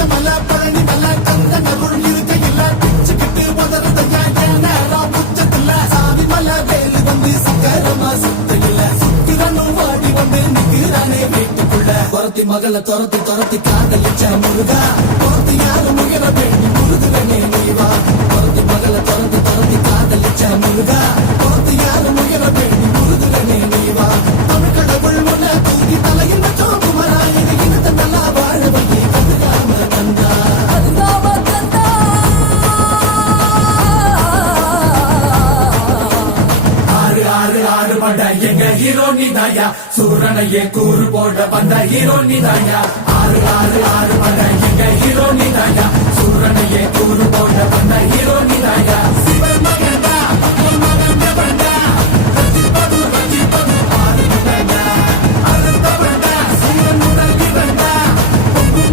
பச்சமலை பழனி மலை கந்த நருள் இருக்கையில் பிச்சுக்கிட்டு முதறதையா நேரம் உச்சத்துல சாமி மலை வேலு வந்து சக்கரமா சுத்தையில சுக்கிரனும் வாடி வந்து நிக்கிறானே வீட்டுக்குள்ள துரத்தி மகளை துரத்தி காதலிச்ச முருகா துரத்தி யாரும் முயல வேண்டி முருகனே நீவா துரத்தி மகளை துரத்தி காதலிச்ச முருகா துரத்தி யாரும் முயல வேண்டி முருகனே நீவா தமிழ் கடவுள் முன்ன தூக்கி தலையில் வச்சோம் குமரா இது இனத்தை நல்லா வாழ வையே கண்டுகாம கண்டா ஆறு ஆறு ஆறு பண்ட எங்க ஹீரோ நீதாயா சூரனையே கூறு போட வந்த ஹீரோ நீதாயா ஆறு ஆறு ஆறு பண்ட எங்க ஹீரோ நீதாயா சூரனையே கூறு போட வந்த ஹீரோ நீதாயா